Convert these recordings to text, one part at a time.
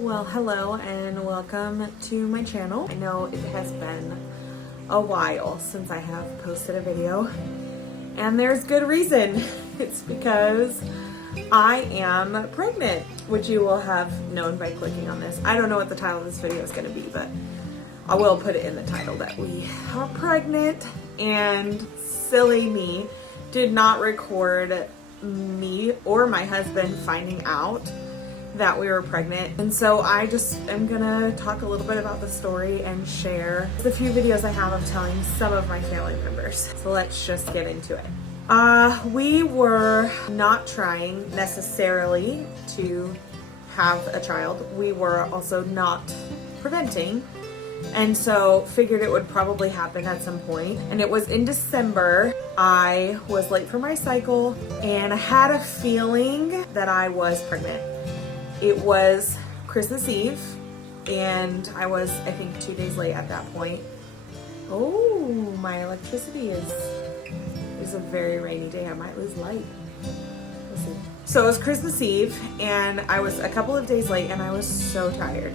Well, hello and welcome to my channel. I know it has been a while since I have posted a video, and there's good reason. It's because I am pregnant, which you will have known by clicking on this. I don't know what the title of this video is going to be, but I will put it in the title that we are pregnant. And silly me did not record me or my husband finding out that we were pregnant. And so I just am gonna talk a little bit about the story and share the few videos I have of telling some of my family members. So let's just get into it. We were not trying necessarily to have a child. We were also not preventing. And so figured it would probably happen at some point. And it was in December. I was late for my cycle and I had a feeling that I was pregnant. It was Christmas Eve and I was, I think, 2 days late at that point. Oh, my electricity is a very rainy day. I might lose light. We'll see. So it was Christmas Eve and I was a couple of days late and I was so tired.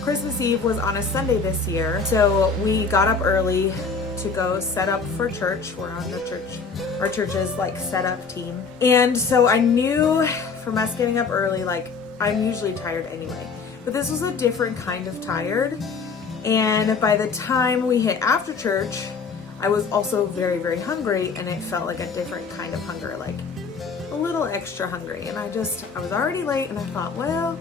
Christmas Eve was on a Sunday this year, so we got up early to go set up for church. We're on the church, our church's like setup team. And so I knew from us getting up early, like I'm usually tired anyway, but this was a different kind of tired. And by the time we hit after church, I was also very, very hungry, and it felt like a different kind of hunger, like a little extra hungry. And I was already late and I thought, well,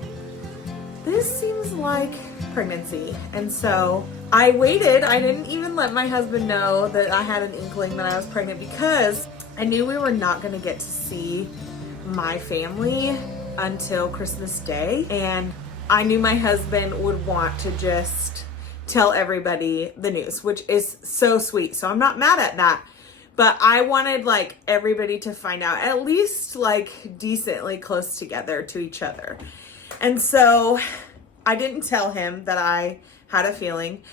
this seems like pregnancy. And so I waited. I didn't even let my husband know that I had an inkling that I was pregnant because I knew we were not going to get to see my family until Christmas Day. And I knew my husband would want to just tell everybody the news, which is so sweet. So I'm not mad at that. But I wanted like everybody to find out at least like decently close together to each other. And so I didn't tell him that I had a feeling.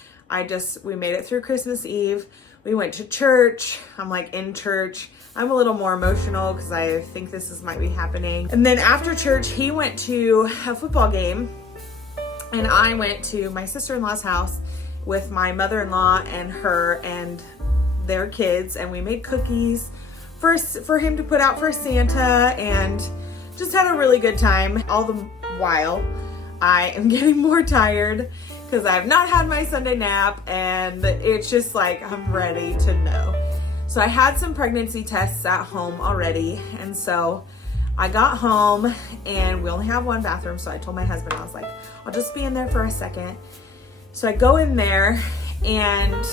We made it through Christmas Eve. We went to church. I'm like in church. I'm a little more emotional because I think this might be happening. And then after church, he went to a football game and I went to my sister-in-law's house with my mother-in-law and her and their kids. And we made cookies for him to put out for Santa and just had a really good time. All the while I am getting more tired because I have not had my Sunday nap and it's just like I'm ready to know. So I had some pregnancy tests at home already, and so I got home and we only have one bathroom, so I told my husband, I was like, I'll just be in there for a second. So I go in there and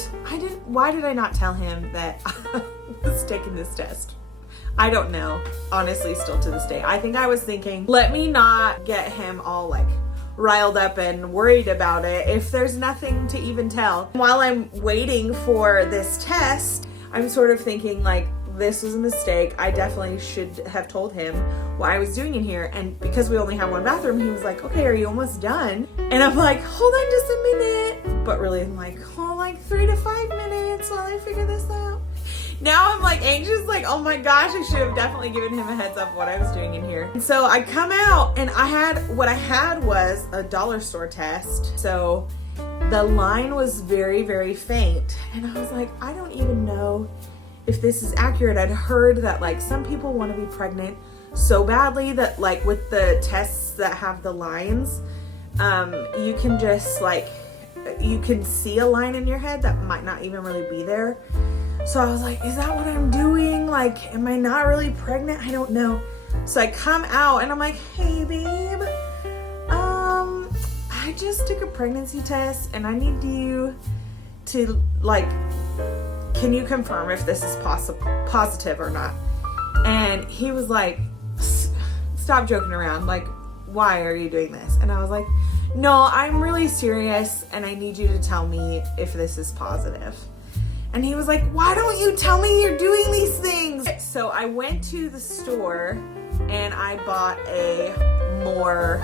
why did I not tell him that I was taking this test? I don't know, honestly, still to this day. I think I was thinking, let me not get him all like riled up and worried about it if there's nothing to even tell. While I'm waiting for this test, I'm sort of thinking like, this was a mistake. I definitely should have told him what I was doing in here. And because we only have one bathroom, he was like, okay, are you almost done? And I'm like, hold on just a minute. But really I'm like, oh, like 3 to 5 minutes while I figure this out. Now I'm like anxious, like, oh my gosh, I should have definitely given him a heads up what I was doing in here. And so I come out and what I had was a dollar store test. So the line was very, very faint. And I was like, I don't even know if this is accurate. I'd heard that like some people want to be pregnant so badly that like with the tests that have the lines, you can just like, you can see a line in your head that might not even really be there. So I was like, is that what I'm doing? Like, am I not really pregnant? I don't know. So I come out and I'm like, hey babe, I just took a pregnancy test and I need you to like, can you confirm if this is positive or not? And he was like, stop joking around. Like, why are you doing this? And I was like, no, I'm really serious and I need you to tell me if this is positive. And he was like, why don't you tell me you're doing these things? So I went to the store and I bought a more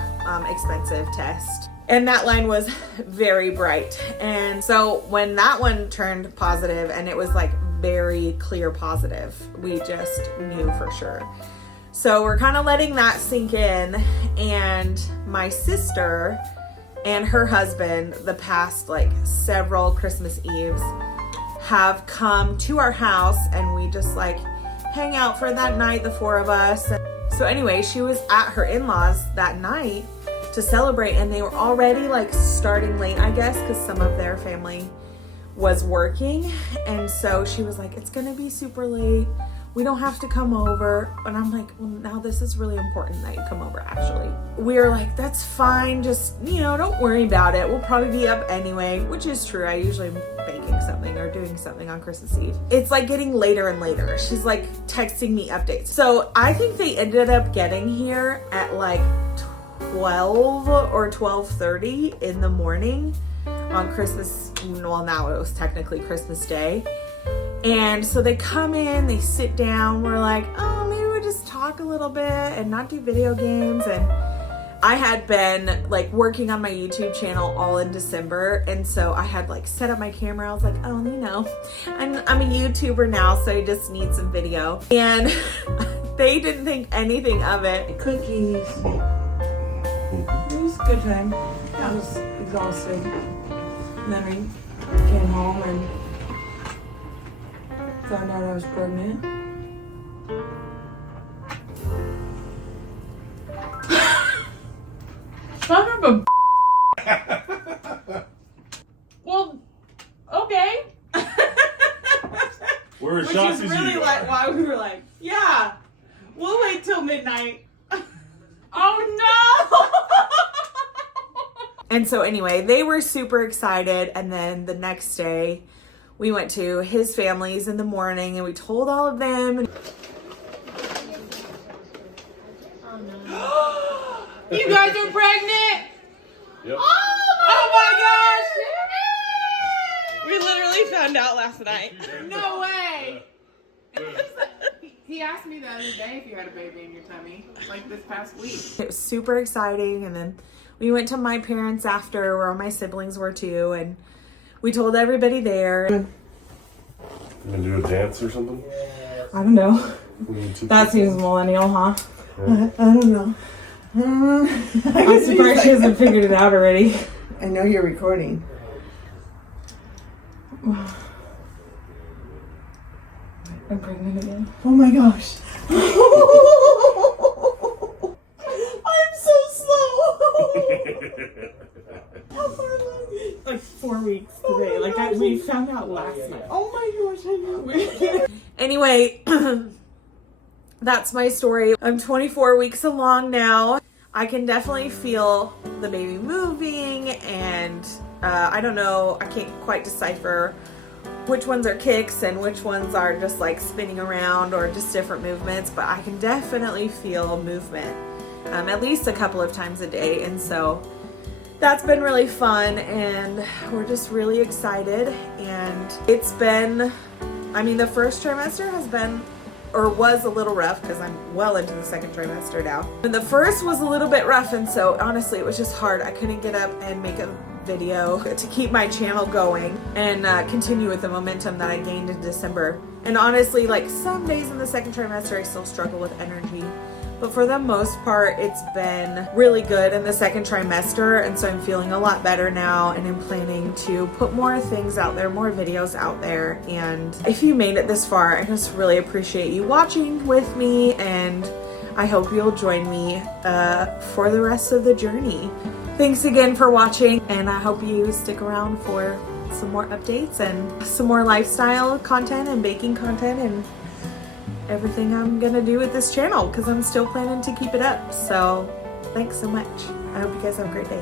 expensive test. And that line was very bright. And so when that one turned positive and it was like very clear positive, we just knew for sure. So we're kind of letting that sink in. And my sister and her husband the past like several Christmas Eves have come to our house, and we just like hang out for that night, the four of us. So anyway, she was at her in-laws that night to celebrate, and they were already like starting late, I guess, because some of their family was working. And so she was like, it's gonna be super late, we don't have to come over. And I'm like, well, now this is really important that you come over. Actually, we were like, that's fine, just, you know, don't worry about it, we'll probably be up anyway, which is true. I usually am baking something or doing something on Christmas Eve. It's like getting later and later. She's like texting me updates. So I think they ended up getting here at like 12 or 12:30 in the morning on Christmas. Well, now it was technically Christmas Day. And so they come in, they sit down, we're like, oh, maybe we'll just talk a little bit and not do video games. And I had been like working on my YouTube channel all in December, and so I had like set up my camera. I was like, oh, you know, I'm a YouTuber now, so I just need some video. And they didn't think anything of it. Cookies. It was a good time. I was exhausted. And then I came home and found out I was pregnant. Son of a Well, okay. Where Which shots is really like why we were like, yeah, we'll wait till midnight. Oh no! And so anyway, they were super excited. And then the next day we went to his family's in the morning, and we told all of them. You guys are pregnant? Yep. Oh my gosh! We literally found out last night. No way! He asked me the other day if you had a baby in your tummy, like this past week. It was super exciting. And then we went to my parents after, where all my siblings were too, and we told everybody there. You gonna do a dance or something? I don't know. That seems millennial, huh? Yeah. I don't know. I'm surprised she hasn't figured it out already. I know you're recording. I'm pregnant again. Oh my gosh. I'm so slow. Like 4 weeks today. Like that, we found out last night. Oh my gosh, I know. Anyway, that's my story. I'm 24 weeks along now. I can definitely feel the baby moving, and I don't know, I can't quite decipher which ones are kicks and which ones are just like spinning around or just different movements, but I can definitely feel movement at least a couple of times a day. And so that's been really fun, and we're just really excited. And it's been, I mean, the first trimester has been, or was a little rough, because I'm well into the second trimester now. And the first was a little bit rough, and so honestly it was just hard. I couldn't get up and make a video to keep my channel going and continue with the momentum that I gained in December. And honestly, like some days in the second trimester I still struggle with energy, but for the most part it's been really good in the second trimester. And so I'm feeling a lot better now, and I'm planning to put more things out there, more videos out there. And if you made it this far, I just really appreciate you watching with me, and I hope you'll join me for the rest of the journey. Thanks again for watching, and I hope you stick around for some more updates and some more lifestyle content and baking content and everything I'm gonna do with this channel, because I'm still planning to keep it up. So thanks so much. I hope you guys have a great day.